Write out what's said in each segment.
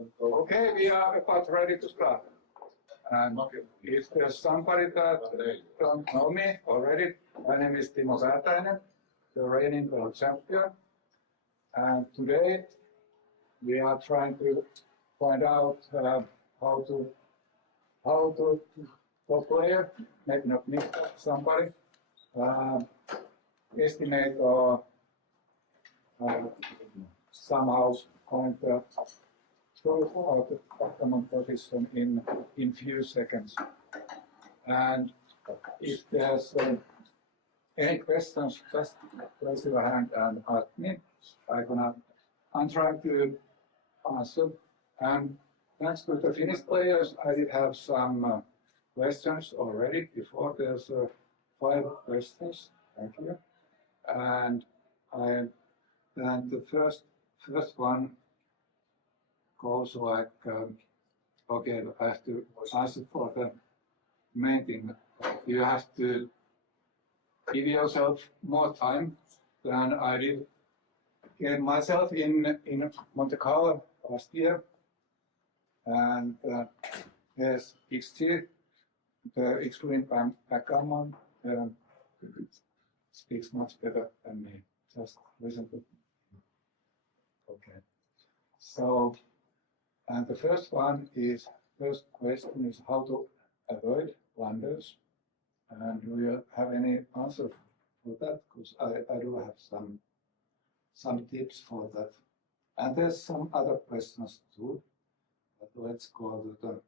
Okay, we are about ready to start. And if there's somebody that don't know me already, my name is Timo Väätäinen, the reigning world champion. And today we are trying to find out how to player, maybe not me, somebody, estimate or somehow find the truth of the backgammon position in few seconds. And if there's any questions, just raise your hand and ask me. I'm trying to answer. And thanks to the Finnish players, I did have some questions already before. There's 5 questions. Thank you. And the first one goes like, okay, I have to answer for the main thing. You have to give yourself more time than I did get myself in Monte Carlo last year. And there's XG, the extreme backgammon, speaks much better than me. Just listen to me. Okay. So, and the first question is how to avoid blunders. And do you have any answer for that? Because I do have some tips for that. And there's some other questions too. But let's go to the.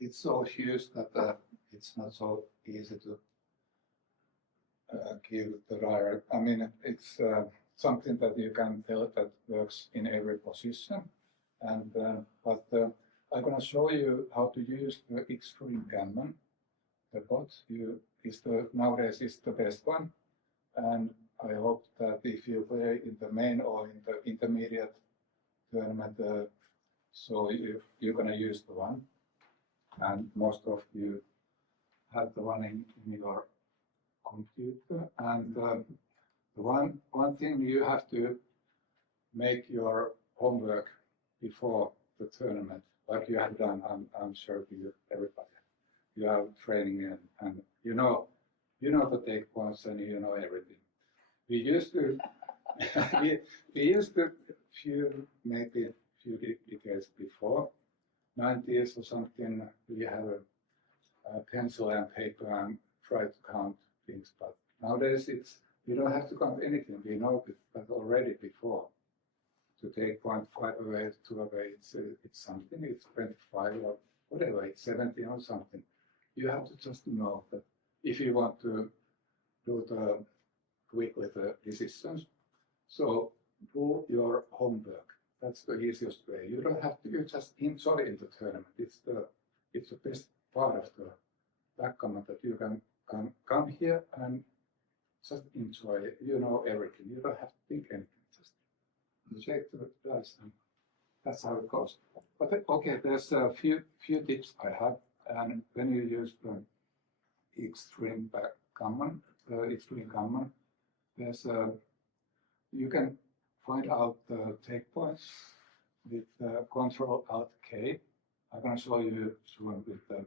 It's so huge that it's not so easy to give the direct. I mean, it's something that you can tell that works in every position. And but I'm going to show you how to use the extreme gammon. The bot nowadays is the best one. And I hope that if you play in the main or in the intermediate tournament, so you're going to use the one. And most of you have the one in your computer. And the one thing you have to make your homework before the tournament, like you have done. I'm sure everybody. You are training and you know the take points and you know everything. We used to maybe few decades before, 90s or something, we have a pencil and paper and try to count things. But nowadays we don't have to count anything. We know it, but already before. To take 0.5 away, 2 away, it's something. It's 25 or whatever. It's 17 or something. You have to just know that if you want to do quickly the decisions, so do your homework. That's the easiest way. You don't have to. You just enjoy in the tournament. It's the best part of the backgammon that you can come here and just enjoy it. You know everything. You don't have to think anything. Just check the dice, and that's how it goes. But okay, there's a few tips I have. And when you use the extreme backgammon, there's you can find out the take points with Control Alt K. I'm going to show you soon with the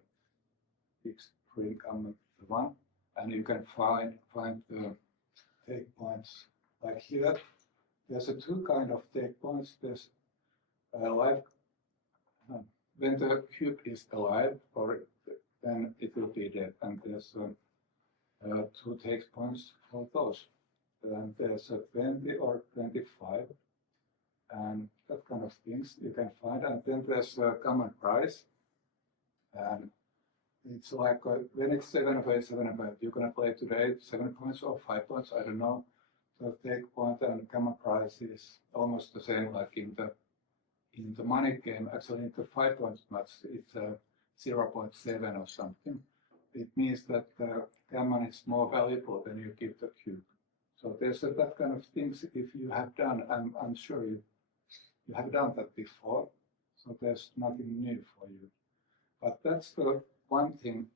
extreme gammon one, and you can find the take points like here. There's 2 kind of take points. There's live. When the cube is alive, or then it will be dead, and there's 2 take points for those. And there's a 20 or 25, and that kind of things you can find. And then there's a common price, and it's like when it's 7 away, 7 away. You're gonna play today 7 points or 5 points, I don't know. The take point and common price is almost the same like in the money game. Actually, in the 5 points match, it's 0.7 or something. It means that the gammon is more valuable than you give the cube. So there's that kind of things. If you have done, I'm sure you have done that before. So there's nothing new for you. But that's the one thing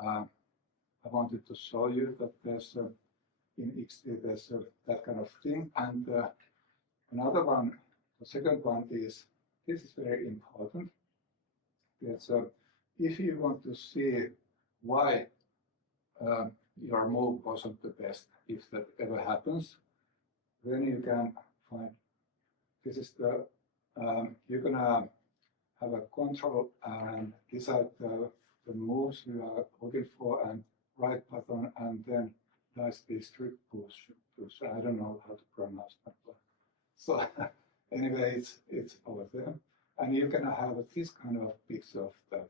I wanted to show you, that there's in XD there's that kind of thing. And another one The second one is, this is very important. Yes, if you want to see why your move wasn't the best, if that ever happens, then you can find, this is the, you're gonna have a control and decide the moves you are looking for and right button and then nice district push. I don't know how to pronounce that one. So anyway, it's over there. And you can have this kind of picture of that.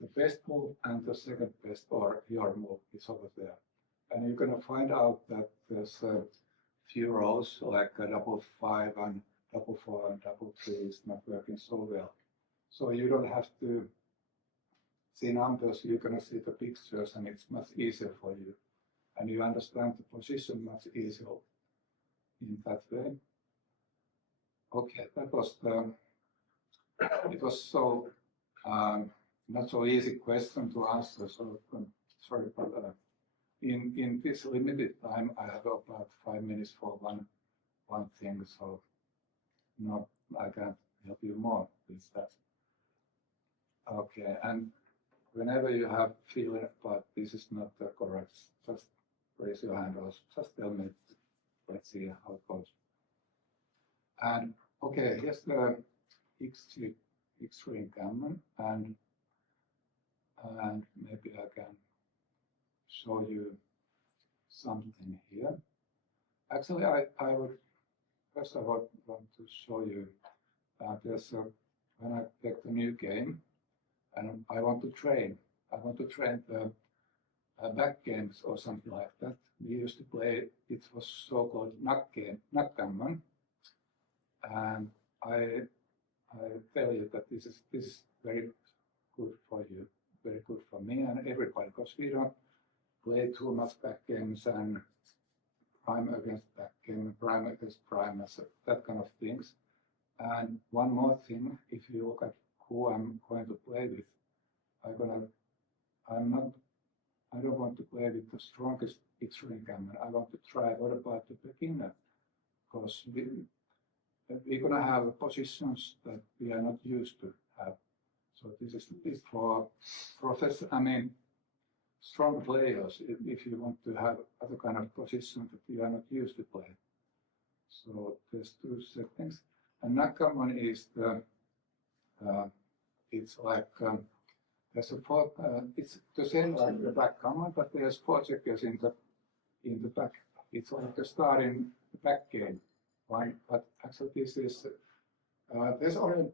The best move and the second best or your move is over there. And you're going to find out that there's a few rows like a double 5 and double 4 and double 3 is not working so well. So you don't have to see numbers, you're going to see the pictures and it's much easier for you. And you understand the position much easier in that way. Okay, that was the, it was so not so easy question to answer, so sorry, but in this limited time I have about 5 minutes for one thing, so no, I can't help you more with that. Okay, and whenever you have feeling about this is not correct, just raise your hand or just tell me. Let's see how it goes. And okay, here's the extreme gammon, and maybe I can show you something here. Actually, I would first of all want to show you there's a, when I pick the new game and I want to train the back games or something like that. We used to play, it was so-called backgammon, and I tell you that this is very good for you, very good for me and everybody, because we don't play too much back games and prime against back game, prime against prime, that kind of things. And one more thing, if you look at who I'm going to play with, I don't want to play with the strongest extreme gammon. I want to try what about the beginner, because we're going to have positions that we are not used to have. So this is for strong players, if you want to have other kind of position that you are not used to play. So there's two settings. And backgammon is the, it's like, there's a four, it's the same like the backgammon, but there's 4 checkers in the back. It's like a starting back game, right? But actually this is, there's only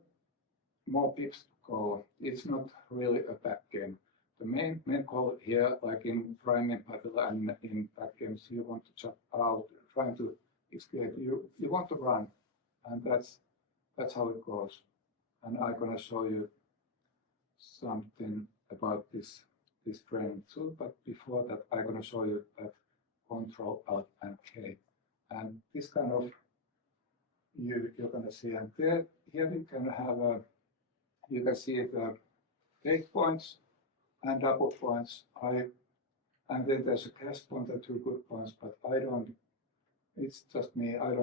more pips to go. It's not really a back game. The main goal here, like in prime battle and in back games, you want to jump out, trying to escape. You want to run, and that's how it goes. And I'm gonna show you something about this training too. But before that, I'm gonna show you that Control Alt and K, and this kind of you're gonna see. And here you can have you can see the take points and double points. And then there's a cash point and 2 good points, but I don't. It's just me. I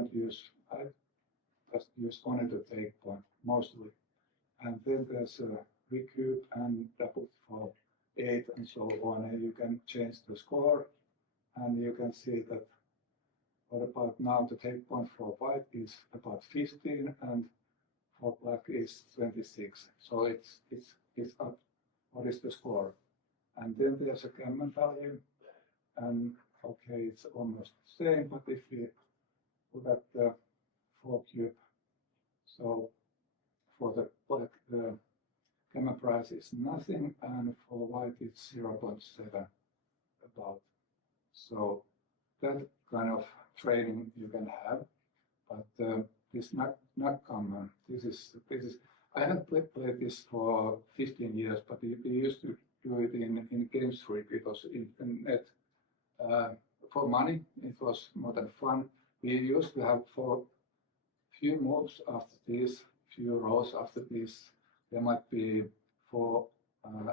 just use only the take point mostly. And then there's a recoup and double for 8 and so on. And you can change the score, and you can see that. What about now? The take point for white is about 15, and for black is 26. So it's up. What is the score? And then there's a gammon value, and okay, it's almost the same. But if we look at the 4 cube, so for the black, the gammon price is nothing, and for white it's 0.7 about. So that kind of trading you can have, but this backgammon, this is. I haven't played this for 15 years, but we used to do it in Game Street. It was internet for money. It was more than fun. We used to have for few moves after this, few rows after this. There might be 4,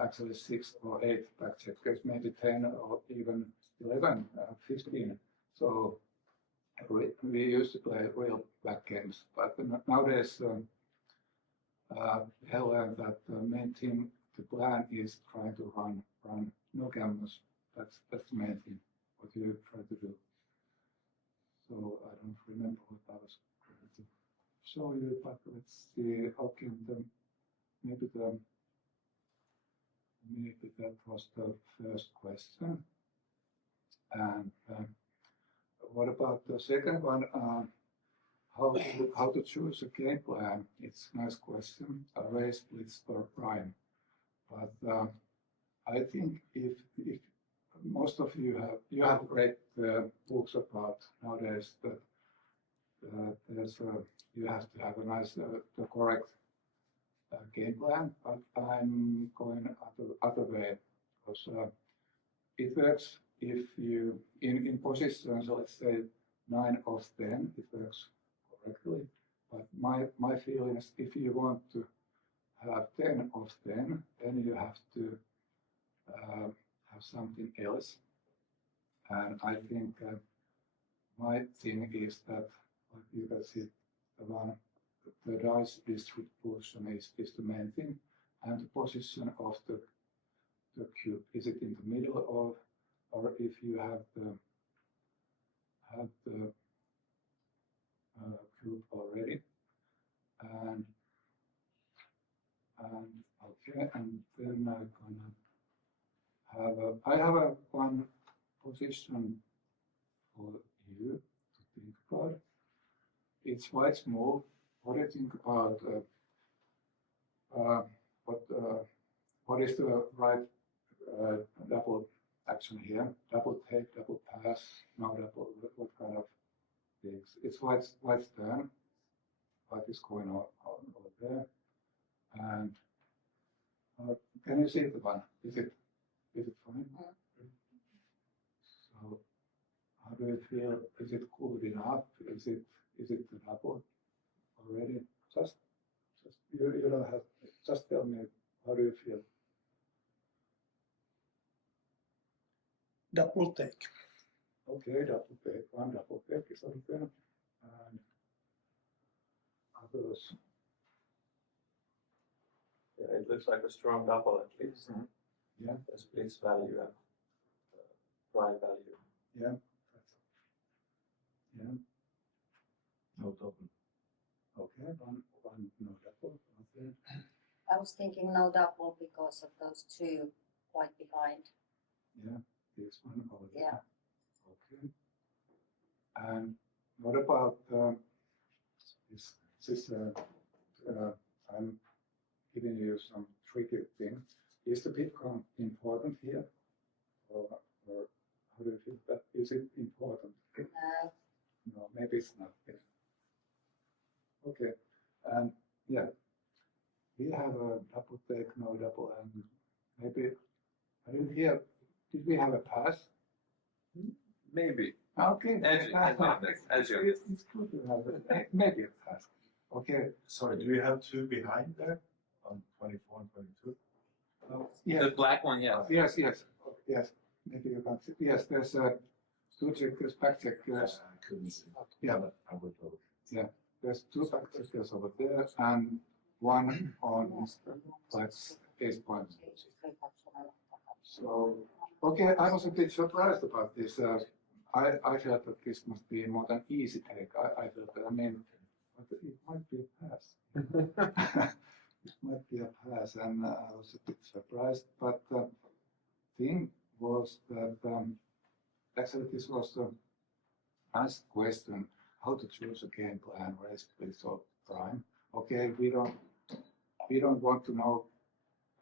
actually 6 or 8 back checkers, maybe 10 or even 11, 15. So we used to play real back games, but nowadays I learned that the main thing, the plan is trying to run no gammons. That's the main thing, what you try to do. So I don't remember what I was going to show you, but let's see. Okay, maybe that was the first question. And what about the second one? How to choose a game plan? It's a nice question. Race, blitz, or prime. But I think if most of you have read the books about nowadays that you have to have a nice the correct game plan. But I'm going other way because it works if you in positions. So let's say 9 of 10, it works correctly. But my feeling is if you want to have 10 of 10, then you have to have something else. And I think my thing is that, like you can see, the dice distribution is the main thing, and the position of the cube. Is it in the middle or if you have the cube already? And okay, and then I'm gonna I have one position for you to think about. It's quite small. What do you think about what is the right double action here? Double take, double pass, no double. What kind of things? It's White's turn. White is going on over there, and can you see the one? Is it fine? So how do you feel? Is it good enough? Is it the double already? Just you don't have. Just tell me, how do you feel? Double take. Okay, double take. One double take is open, and others. Yeah, it looks like a strong double at least. Yeah. There's blitz value and prime value. Yeah. Yeah. No double. Okay, one no double. Okay. I was thinking no double because of those two quite behind. Yeah, this one over there. Yeah. Okay. And what about this? I'm giving you some tricky thing. Is the bitcoin important here, or how do you feel that? Is it important? No, maybe it's not. Yeah. Okay, and yeah, we have a double take, no double, and maybe I didn't hear. Did we have a pass? Maybe. Okay. As you. It's good to have it. Maybe a pass. Okay. Sorry, do you have two behind there on 24 and 22? Yes. The black one, yeah. Yes. Maybe you can't see. Yes, there's two checkers, back checkers. I couldn't see. Yeah. I would look. Yeah. There's two back checkers over there and one on like 8 points. So, okay, I was a bit surprised about this. I felt that this must be more than easy take. I felt that, I mean, but it might be a pass. It might be a pass, and I was a bit surprised. But the thing was that actually this was the nice question: how to choose a game plan, race, blitz, or prime. Okay, we don't want to know.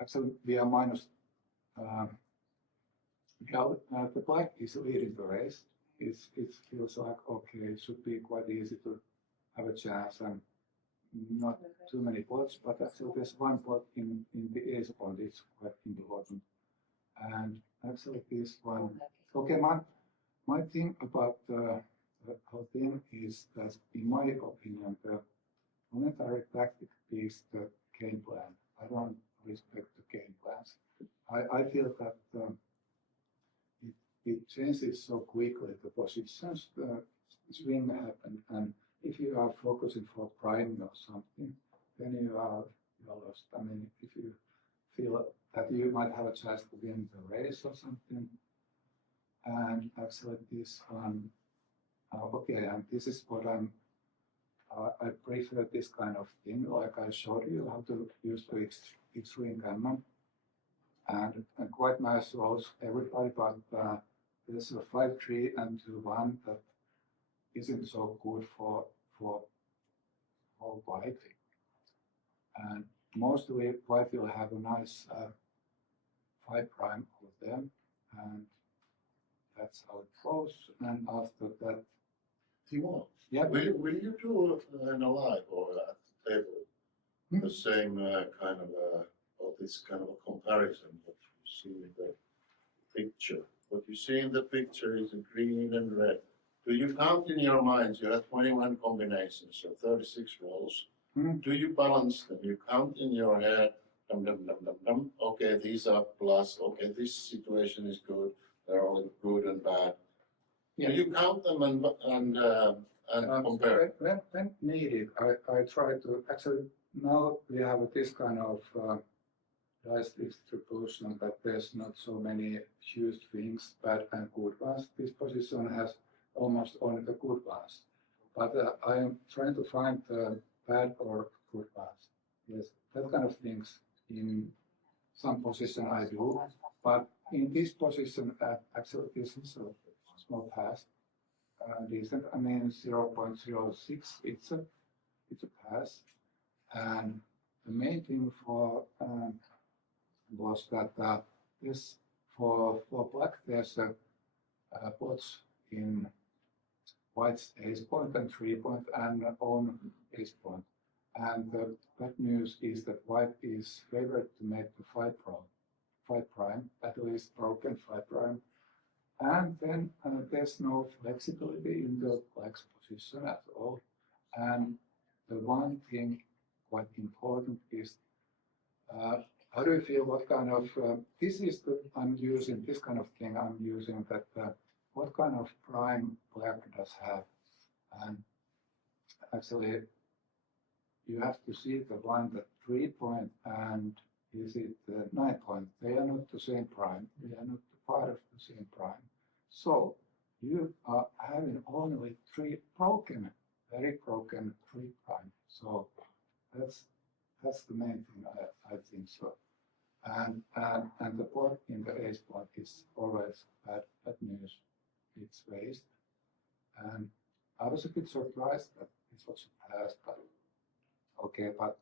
Actually, we are minus. The black is leading the race. It feels like okay, it should be quite easy to have a chance and not too many pots, but actually there's one pot in the ace point. It's quite important. And actually this one, okay, my thing about the whole thing is that in my opinion, the monetary tactic is the game plan. I don't respect the game plans. I feel that it changes so quickly, the positions, swing happen, and if you are focusing for prime or something, then you are lost. I mean, if you feel that you might have a chance to win the race or something, and actually this one, okay, and this is what I prefer this kind of thing, like I showed you how to use the extreme gammon, and quite nice rolls everybody, but there's a 5-3 and 2-1 that isn't so good for white, and mostly white will have a nice 5 prime of them, and that's how it goes. And after that, Timo, yeah, will you do in a live or at the table the same kind of or this kind of a comparison what you see in the picture? What you see in the picture is green and red. Do you count in your minds? You have 21 combinations, so 36 rolls. Do you balance them? You count in your head. Dum, dum, dum, dum, dum. Okay, these are plus. Okay, this situation is good. They're all good and bad. yeah. Do you count them and compare? When needed, I try to actually now we have this kind of dice distribution that there's not so many huge swings, bad and good ones. This position has almost only the good ones, but I am trying to find the bad or good ones. Yes, that kind of things in some position I do, but in this position, actually this is a small pass, decent. I mean 0.06. It's a pass, and the main thing for was that this for black there's a pots in white's ace point and 3 point and own ace point. And the bad news is that white is favored to make the 5 prime, at least broken 5 prime. And then there's no flexibility in the black's position at all. And the one thing quite important is how do you feel what kind of, this is the, I'm using this kind of thing, I'm using that what kind of prime black does have. And actually you have to see the one that 3 point and is it 9 point. They are not the same prime. They are not part of the same prime. So you are having only 3 broken, very broken 3 prime. So that's the main thing I think so. And the pot in the ace point is always bad news. It's waste. And I was a bit surprised that this was a pass, but okay, but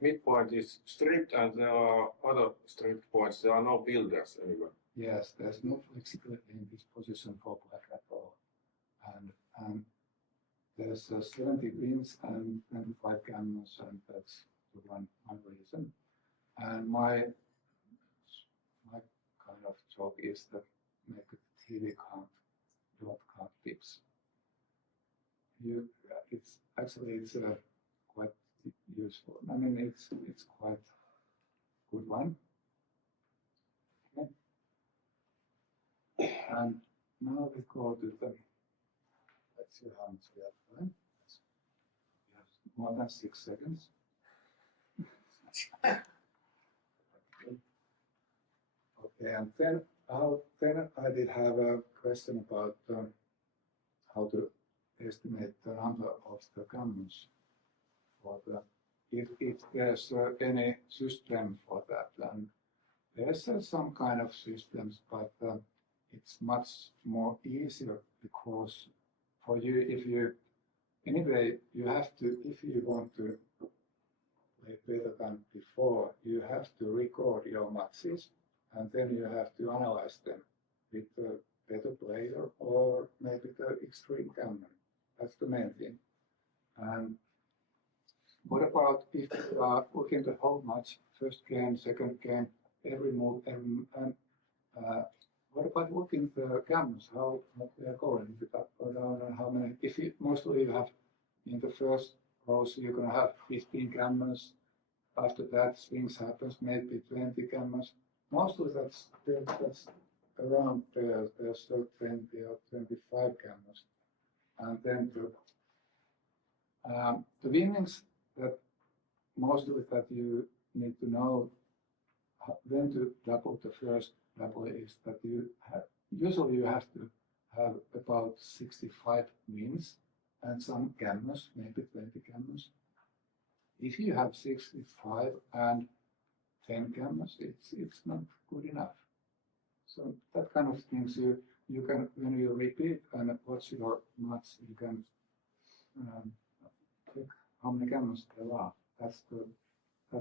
midpoint is stripped and there are other stripped points. There are no builders anywhere. yes, there's no flexibility in this position for black at all. And there's 70 wins and 25 gammons, and that's the one reason. And my kind of job is to make a TV count, dot count pips. It's actually quite useful. I mean, it's quite good one. Okay. And now we go to the. Let's see how much we have time. We have more than 6 seconds. Okay, and then I did have a question about how to estimate the number of the gammons for the if there's any system for that. And there's some kind of systems, but it's much more easier because for you, if you anyway you have to, if you want to play better than before, you have to record your matches and then you have to analyze them with the better player or maybe the extreme gammon. That's the main thing. And what about if you are looking the whole match, first game, second game, every move, and what about looking the gammons, how they are going, if it up or down, and how many, if you, mostly you have in the first rows, you're going to have 15 gammons, after that swings happens, maybe 20 gammons, mostly that's around there, there's 20 or 25 gammons. And then the winnings that mostly that you need to know when to double the first double is that usually you have to have about 65 wins and some gammons, maybe 20 gammons. If you have 65 and 10 gammons, it's not good enough. So that kind of things you can, when you repeat and watch your match, you can check how many gammons there are. That's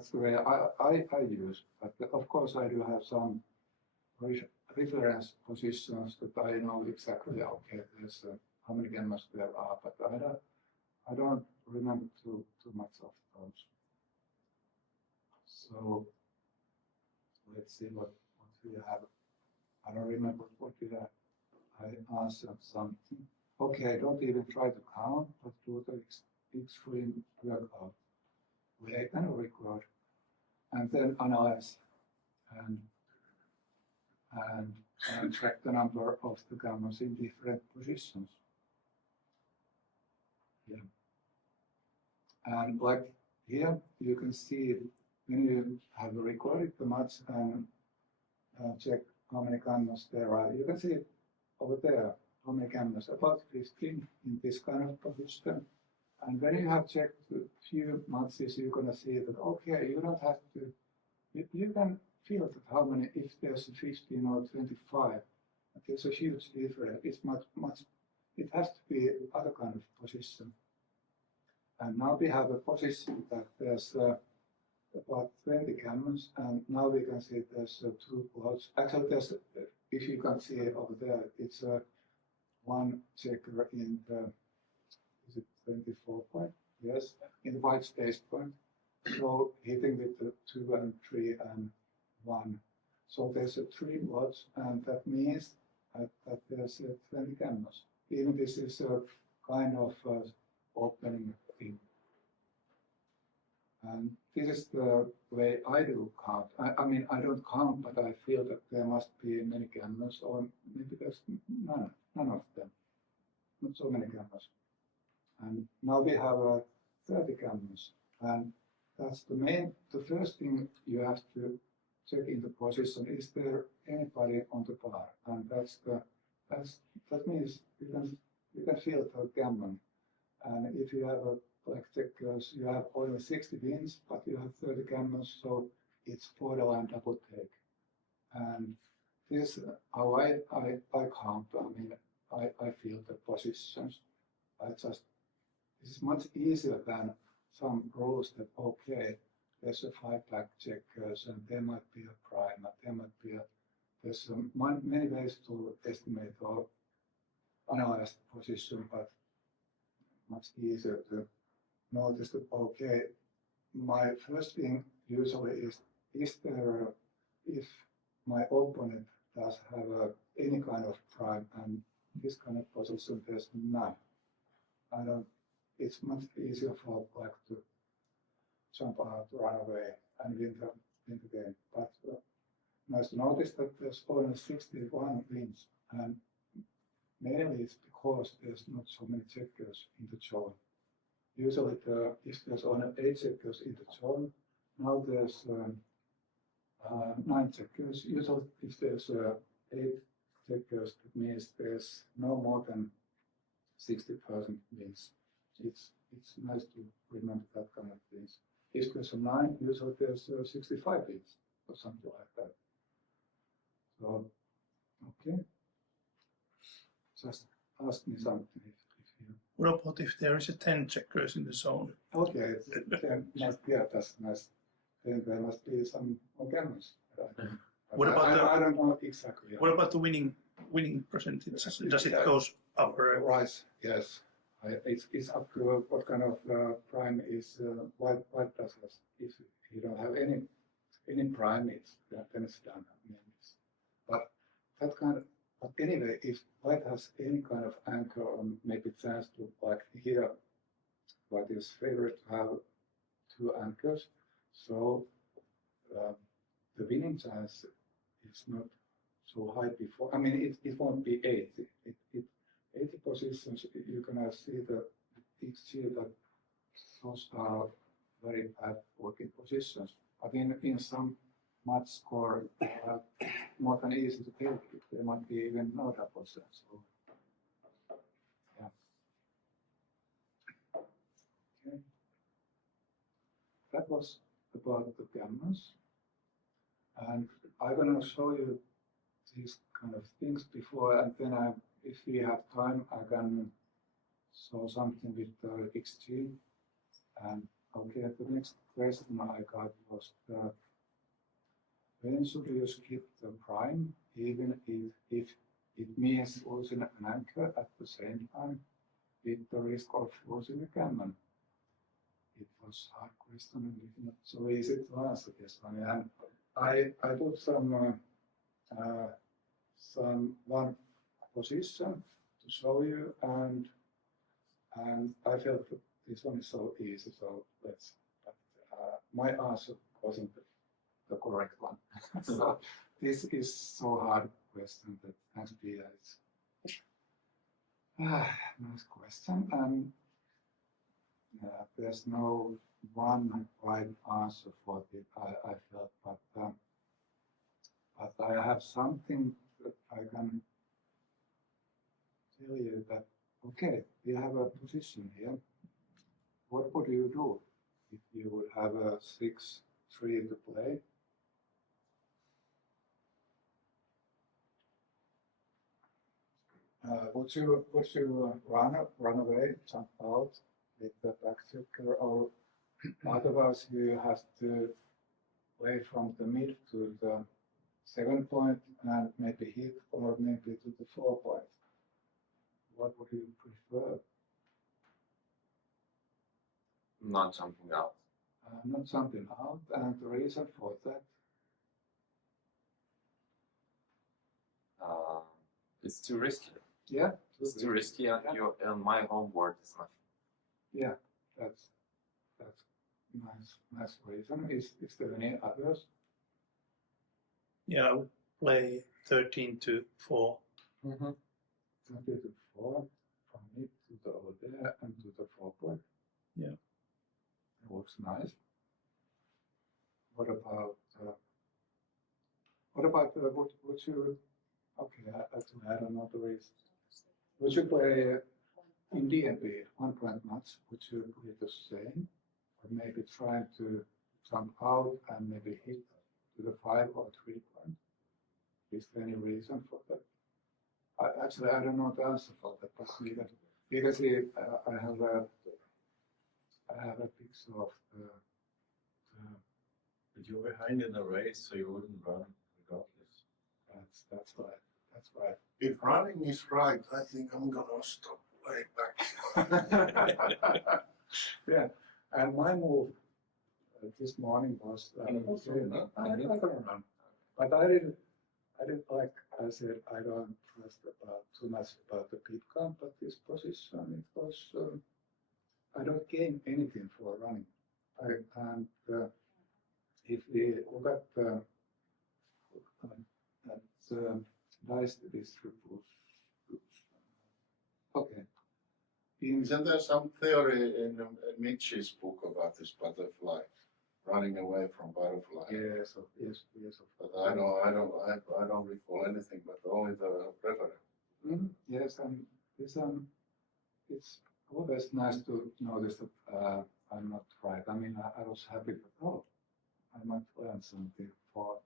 the way I use. But of course I do have some reference positions that I know exactly. Okay, there's how many gammons there are, but I don't remember too much of those. So let's see what we have. I don't remember what we have. I answered something. Okay, don't even try to count, but do the extreme workout. Wait and record, and then analyze and track the number of the gammons in different positions. Yeah. And like here, you can see when you have recorded the match and check how many gammons there are. You can see over there how many gammons, about 15 in this kind of position. And when you have checked a few matches, you're going to see that, okay, you don't have to, you can feel that how many, if there's 15 or 25, there's a huge difference. It's much, it has to be other kind of position. And now we have a position that there's about 20 gammons, and now we can see there's 2 plots. Actually, there's, if you can see over there, it's one checker in the, is it 24 point? Yes, in the white space point. So hitting with the 2 and 3 and 1. So there's 3 plots, and that means that there's 20 gammons. Even this is a kind of opening thing. And this is the way I do count. I mean, I don't count, but I feel that there must be many gammons, or maybe there's none of them. Not so many gammons. And now we have 30 gammons. And that's the first thing you have to check in the position. Is there anybody on the bar? And that means you can feel the gammon. And if you have a black checkers, you have only 60 wins, but you have 30 gammons, so it's borderline double take. And this is how I count. I mean, I feel the positions. This is much easier than some rules that, okay, there's a 5 black checkers and there might be a prime, and there might be there's many ways to estimate or analyze the position, but much easier to notice that, okay, my first thing usually is there, if my opponent does have any kind of prime and this kind of position, there's none. It's much easier for black to jump out, run away, and win the game. But nice to notice that there's only 61 wins, and mainly it's because there's not so many checkers in the zone. Usually, if there's only 8 checkers in the zone, now there's 9 checkers. Usually, if there's 8 checkers, that means there's no more than 60% wins. It's nice to remember that kind of things. If there's a 9, usually there's 65 wins or something like that. So, okay. Just ask me something if you. What about if there is a 10 checkers in the zone? Okay, then that's nice. Then there must be some more gammons. What about I don't know exactly. What about the winning percentage? Does it goes up? Right. Yes. It's up to what kind of prime is white does. If you don't have any prime, then it's done. I mean, but anyway, if white has any kind of anchor or maybe chance to, like here, white is favorite to have 2 anchors, so the winning chance is not so high before. I mean, it won't be 80. 80 positions, you can see the XG, but those are very bad working positions. But in some match score, more than easy to take it. There might be even no double sense. So, yeah. Okay. That was about the gammons. And I'm going to show you these kind of things before, and then if we have time, I can show something with the XG. And okay, the next question I got was when should you skip the prime, even if it means losing an anchor at the same time, with the risk of losing a gammon? It was a hard question and not so easy to answer this one. And I put some one position to show you, and I felt that this one is so easy, so let's. But my answer wasn't the correct one. So this is so hard question that thanks be it's nice question, and there's no one right answer for it. I felt, but I have something that I can tell you that, okay, we have a position here. What would you do if you would have a 6-3 to play? Would you run away, jump out with the backchecker, or otherwise you have to play from the mid to the 7 point and maybe hit, or maybe to the 4 point? What would you prefer? Not jumping out. Not jumping out, and the reason for that? It's too risky. Yeah, It's too risky, and my home board is not. yeah, that's nice reason. Is there any others? Yeah, I would play 13 to 4. 20 to 4 from mid to the over there and to the 4 point. Yeah. It looks nice. What about would you? Okay, I don't know the reason. Would you play in DNB 1 point match? Would you play the same, or maybe trying to jump out and maybe hit to the 5 or 3 point? Is there any reason for that? Actually, I don't know the answer for that, but you can see I have a picture of the But you're behind in the race, so you wouldn't run regardless. that's right. That's right. If running is right, I think I'm gonna stop way back. Yeah, and my move this morning was I can run, but I didn't like. I said I don't trust too much about the pit count, but this position it was. I don't gain anything for running. And if we look at the dice distribution, okay. Isn't there some theory in Mitch's book about this butterfly running away from butterfly? Yes. But I don't recall anything, but only the reference. Yes, and it's always nice to notice that I'm not right. I mean, I was happy that I might learn something for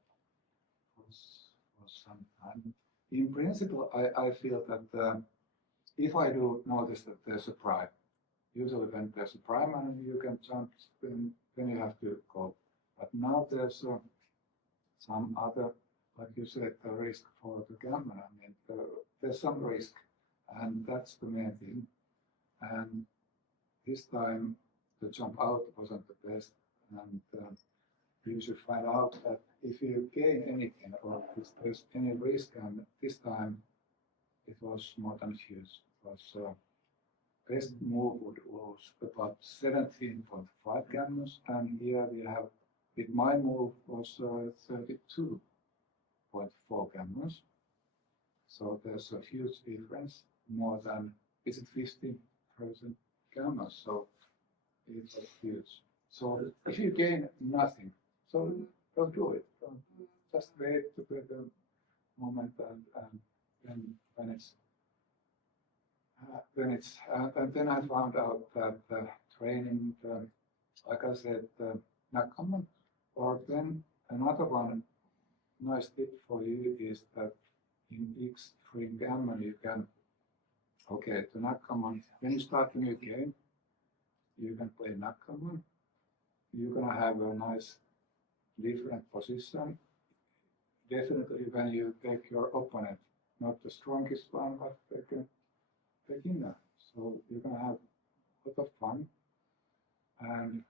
some time. In principle, I feel that if I do notice that there's a prime, usually when there's a prime and you can jump, then you have to go. But now there's some other, like you said, the risk for the gammon. I mean, there's some risk, and that's the main thing. And this time, the jump out wasn't the best, and you should find out that if you gain anything or if there's any risk, and this time it was more than huge. It was best move would lose about 17.5 gammons, and here we have with my move was 32. 0.4 gammons. So there's a huge difference, more than, is it 15% gammons? So it's huge. So if you gain nothing, so don't do it. Don't, just wait to get the moment and and then I found out that training, like I said, Backgammon, or then another one nice tip for you is that in extreme gammon you can, okay, the Backgammon, when you start a new game, you can play Backgammon. You're gonna have a nice different position. Definitely when you take your opponent, not the strongest one, but the beginner. So you're gonna have a lot of fun. And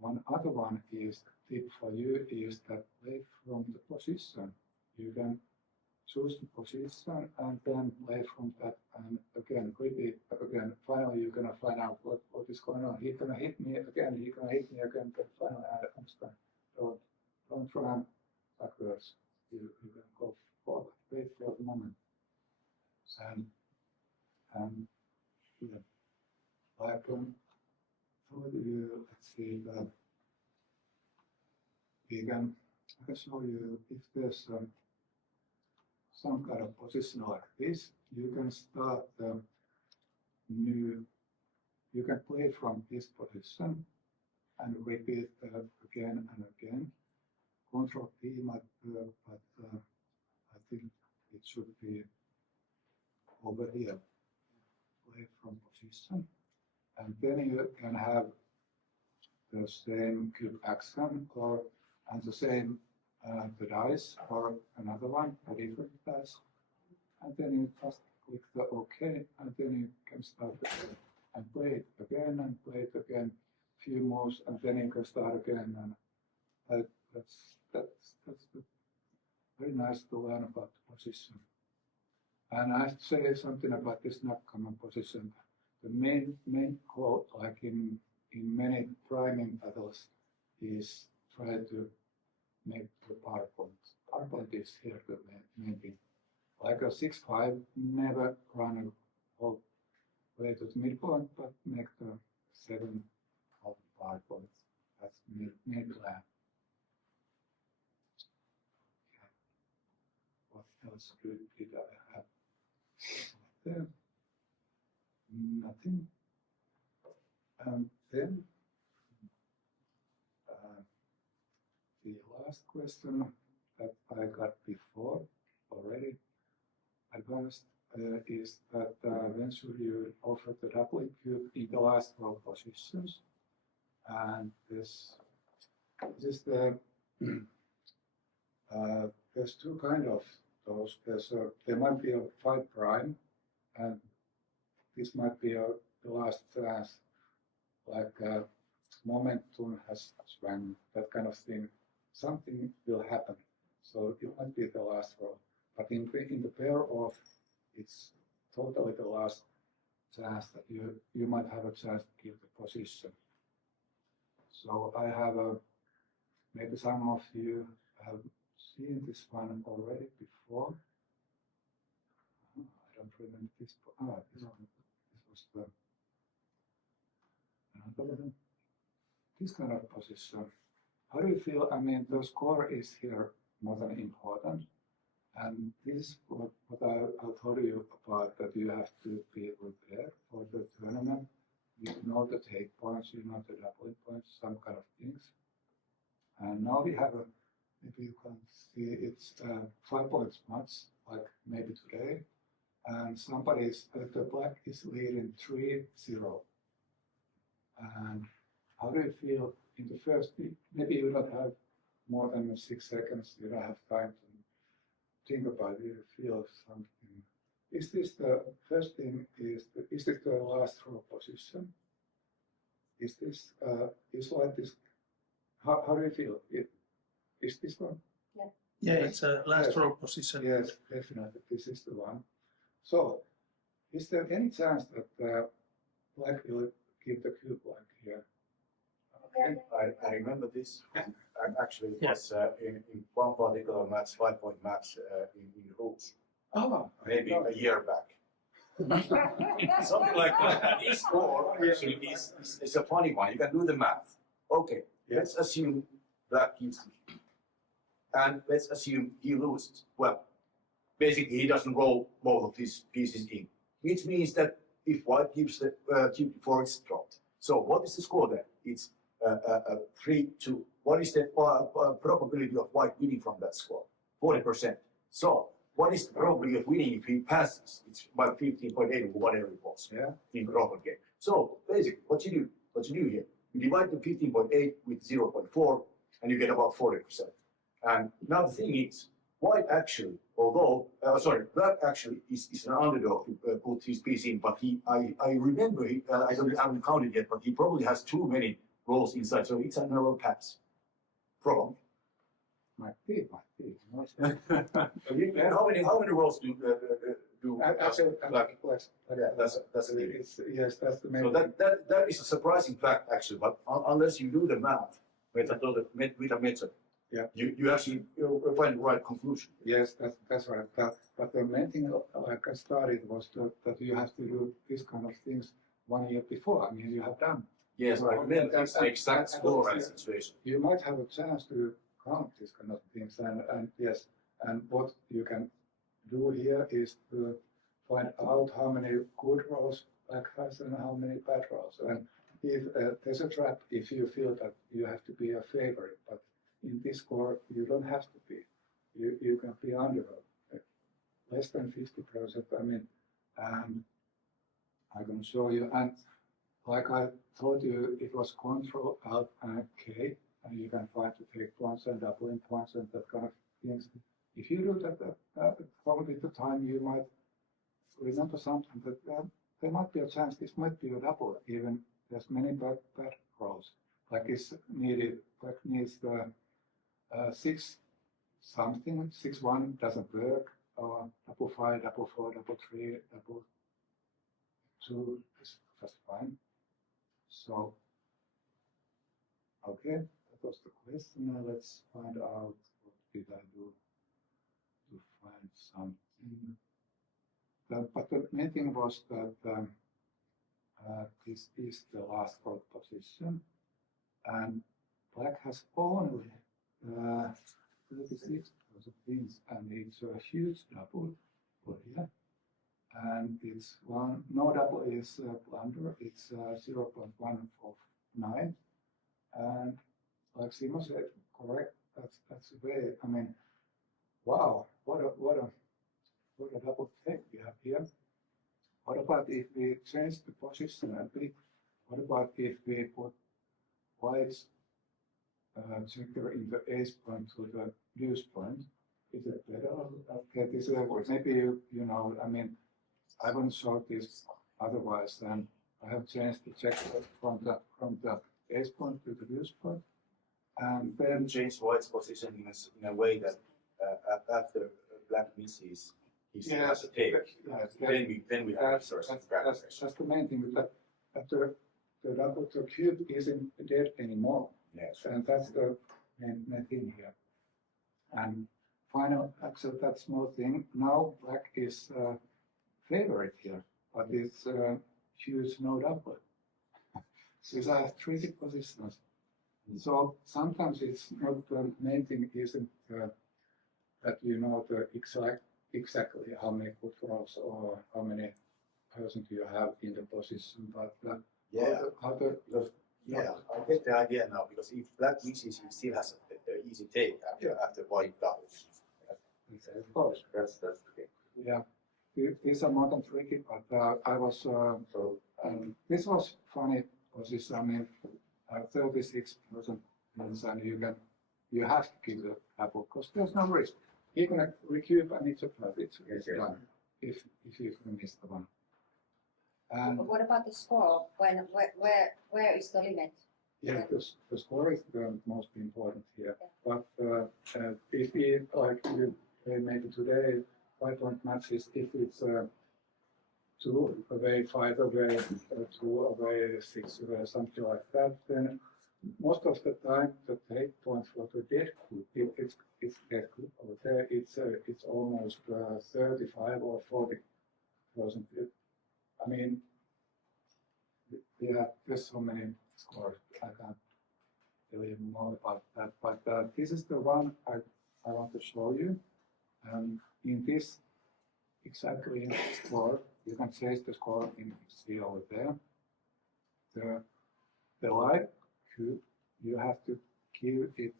one other one is tip for you is that play from the position. You can choose the position and then play from that and again repeat again. Finally you're gonna find out what is going on. He's gonna hit me again, he's gonna hit me again, but finally I understand. Don't run backwards. You can go forward, wait for the moment. And yeah, like for you, let's see that I can show you if there's some kind of position like this. You can start new. You can play from this position and repeat again and again. Control P, but I think it should be over here. Play from position, and then you can have the same cube action or and the same the dice or another one, a different dice, and then you just click the OK, and then you can start again and play it again and play it again, few moves, and then you can start again. And that's very nice to learn about the position. And I have to say something about this Backgammon position. The main goal, like in many priming battles, is try to make the power point. Power point is here the main thing. Like a 6-5, never run all the way to the midpoint, but make the 7 of the power points. That's main plan. What else good did I have? There, nothing. And then the last question that I got before already advanced is that when should you offer the doubling cube in the last row positions? And this is the there's two kind of those. There might be a 5 prime, and this might be the last chance, like momentum has swung, that kind of thing. Something will happen, so it might be the last row. But in the pair off, it's totally the last chance that you might have a chance to give the position. So I have maybe some of you have seen this one already before. I don't remember this. This one. This was another one. This kind of position. How do you feel? I mean, the score is here more than important. And this is what I told you about, that you have to be prepared for the tournament. You know the take points, you know the doubling points, some kind of things. And now we have maybe you can see it's 5 points match, like maybe today. And the black is leading 3-0. And how do you feel in the first, maybe you don't have more than 6 seconds, you don't have time to think about it, you feel something. Is this the first thing, is this the last row position? Is this, is like this, how do you feel? Is this one? Yeah, it's a last row position. Yes, definitely, this is the one. So, is there any chance that black will keep the cube like here? I remember this. I actually Yes. was in one particular match, 5-point match in Hoops, Oh, maybe a year back. Something like that. This score actually is a funny one. You can do the math. Okay, let's assume Black gives the key. And let's assume he loses. Well, basically he doesn't roll both of his pieces in, which means that if White gives the cube before it's dropped. So what is the score then? It's 3-2. What is the probability of White winning from that score? 40%. So what is the probability of winning if he passes? It's about 15.8 or whatever it was in proper game. So basically, what you do here, you divide the 15.8 with 0.4, and you get about 40%. And now the thing is, White actually, Black actually is an underdog to put his piece in, but I remember, I haven't counted yet, but he probably has too many rolls inside, so it's a narrow pass. Probably. might be. And how many rolls do Actually, Black? that's That's the yes, that's the main. So that is a surprising fact actually, but unless you do the math with a method, you actually find the right conclusion. Yes, that's right. But the main thing, like I started, was that you have to do this kind of things 1 year before. I mean, you have done. Yes, Right. I mean, that's the exact score and situation. You might have a chance to count these kind of things, and yes, and what you can do here is to find out how many good rolls Black has and how many bad rolls. And if there's a trap if you feel that you have to be a favorite, but in this score you don't have to be. You can be under less than 50%. I mean, I can show you. And like I told you, it was Control Alt and K, and you can find to take points and doubling points and that kind of things. If you do that, probably the time you might remember something that there might be a chance this might be a double, even there's many bad rolls. Like it's needed, like needs the 6 something, 6-1 doesn't work, double 5, double 4, double 3, double 2 is just fine. So, okay, that was the question. Now let's find out what did I do to find something. But the main thing was that this is the last chord position, and Black has only 36 wins, and it's a huge double for here. And it's no double is blunder, it's 0.149. And like Simo said, correct, that's the way. I mean, wow, what a double take we have here. What about if we change the position a bit? What about if we put White's checker in the ace point to the deuce point? Is it better? Okay, this is maybe you know. I mean, I wouldn't show this otherwise. Then I have changed the checker from the ace point to the deuce point, and then change White's position in a way that after Black misses, he has to take. Then we have that's the main thing. That after the cube isn't dead anymore. Yes. And that's the main thing here. And final, actually, that small thing. Now Black is favorite here, but it's huge no double. These are tricky positions. So sometimes it's not the main thing isn't that you know the exactly how many good rolls or how many person do you have in the position, but I get the idea now, because if Black misses, he still has an easy take after White doubles. Of course. That's the thing. Yeah, these are more than tricky, but I was this was funny position. I mean, 36% wins, and you have to give the apple because there's no risk. You're gonna recube and it's a flat. It's done if you can miss the one. And What about the score? Where is the limit? yeah, the score is the most important here. But if we like we play maybe today 5-point matches, if it's 2 away, 5 away, 2 away, 6 away, something like that, then most of the time the take point for the dead group, it's dead group over there. It's almost 35 or 40%. I mean, there's so many scores. I can't tell you more about that. But this is the one I want to show you. And in this, exactly in the score, you can change the score in see over there. The light cube, you have to give it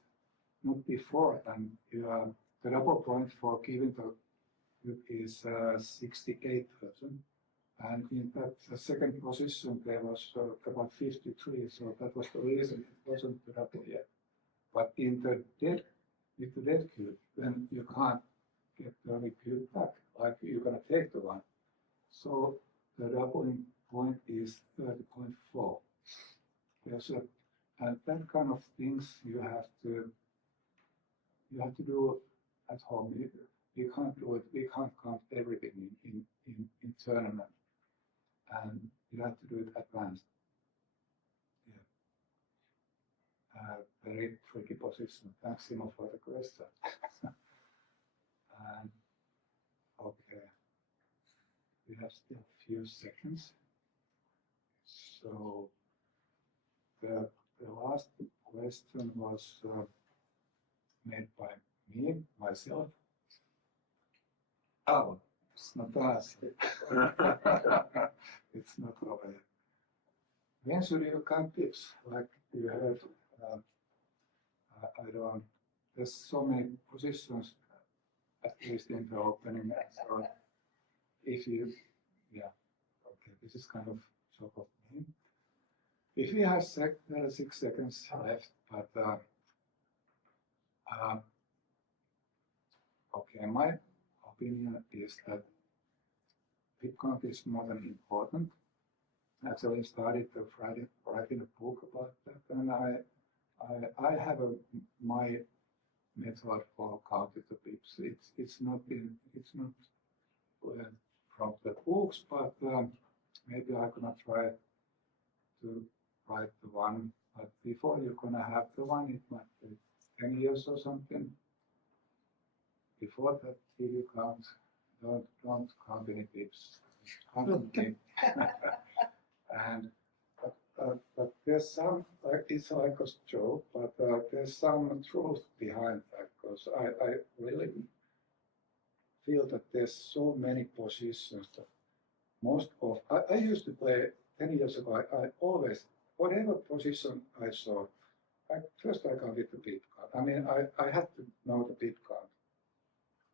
not before, and the double point for giving the cube is 68%. And in that second position, there was about 53, so that was the reason it wasn't the double yet. But in the dead, with the dead cube, then you can't get the cube back, like you're gonna take the one. So the doubling point is 30.4. And that kind of things you have to do at home. We can't do it. We can't count everything in tournament, and you have to do it advanced. Yeah. Very tricky position. Thanks, Simo, for the question. And okay, we have still a few seconds. So the last question was made by myself. Oh, it's not us. It's not over. When should you count tips? Like you heard, I don't. There's so many positions, at least in the opening. So if you, yeah, okay, this is kind of sort of me. If we have 6 seconds left, but okay, my opinion is that pip count is more than important. Actually, started writing a book about that, and I have my method for counting the pips. It's not from the books, but maybe I'm gonna try to write the one. But before you're gonna have the one, it might take 10 years or something. Before that, if you count, don't count any pips. Count them. And but there's some, it's like a joke, but there's some truth behind that, because I really feel that there's so many positions that most of, I used to play 10 years ago, I always, whatever position I saw, first I counted the pip count. I mean, I had to know the pip count,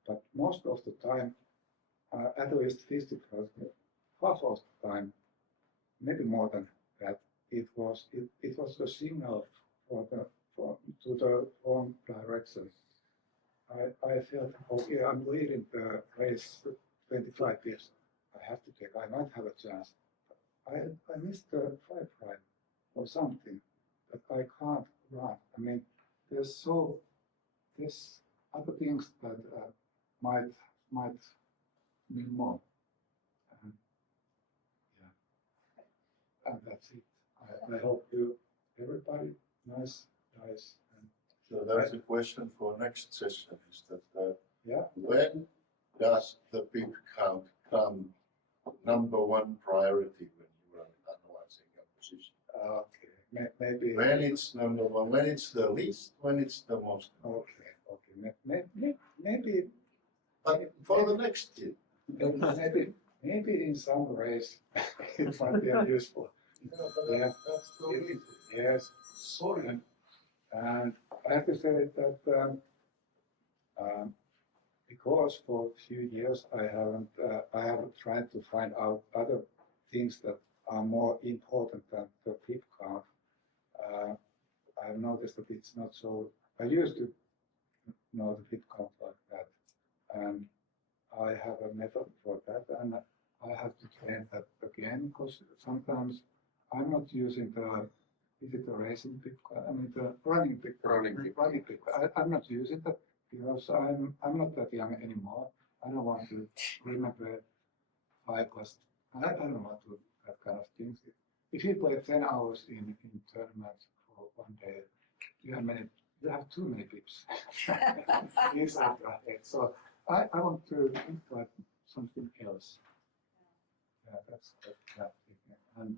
but most of the time, at least 50%, half of the time, maybe more than that, it was the signal to the wrong direction. I felt, okay, I'm leading the race 25 years. I have to take, I might have a chance. I missed the 5 right or something, but I can't run. I mean, there's other things that might mean more. And that's it. I hope everybody, nice. So that's a question for next session, is that Yeah. when does the pip count come #1 priority when you are analyzing a position? Okay, maybe. When it's #1, when it's the least, when it's the most. Okay, maybe. But for the next year. Maybe in some ways it might be useful. Yeah. That's so easy. Yes. Sorry. And I have to say that because for a few years I haven't tried to find out other things that are more important than the pip count. I've noticed that it's not so. I used to know the pip count like that, and I have a method for that, and I have to train that again, because sometimes I'm not using is it the racing pip? I mean the running pip. Running pip. I'm not using that because I'm not that young anymore. I don't want to remember 5 plus. I don't want to that kind of things. If you play 10 hours in tournaments one day. You have too many pips inside your head. So I want to think about something else. Yeah, that's that thing. And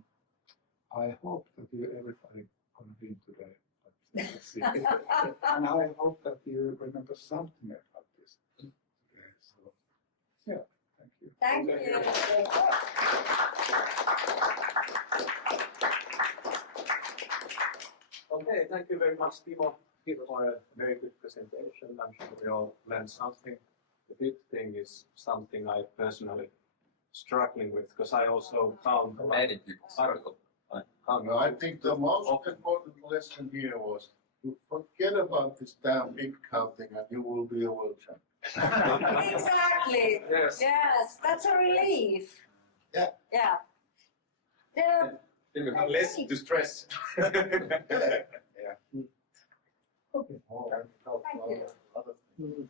I hope that everybody gonna win today. But let's see. And I hope that you remember something about this today. So yeah, thank you. Thank you. Okay, thank you very much, Timo, for a very good presentation. I'm sure we all learned something. The big thing is something I personally struggling with because I also found Many people struggle. I think the most important lesson here was to forget about this damn big counting and you will be a world champion. Exactly. Yes. Yes, that's a relief. Yeah. Yeah. Yeah. Then you have less to stress. Okay. Oh, Thank you. other things.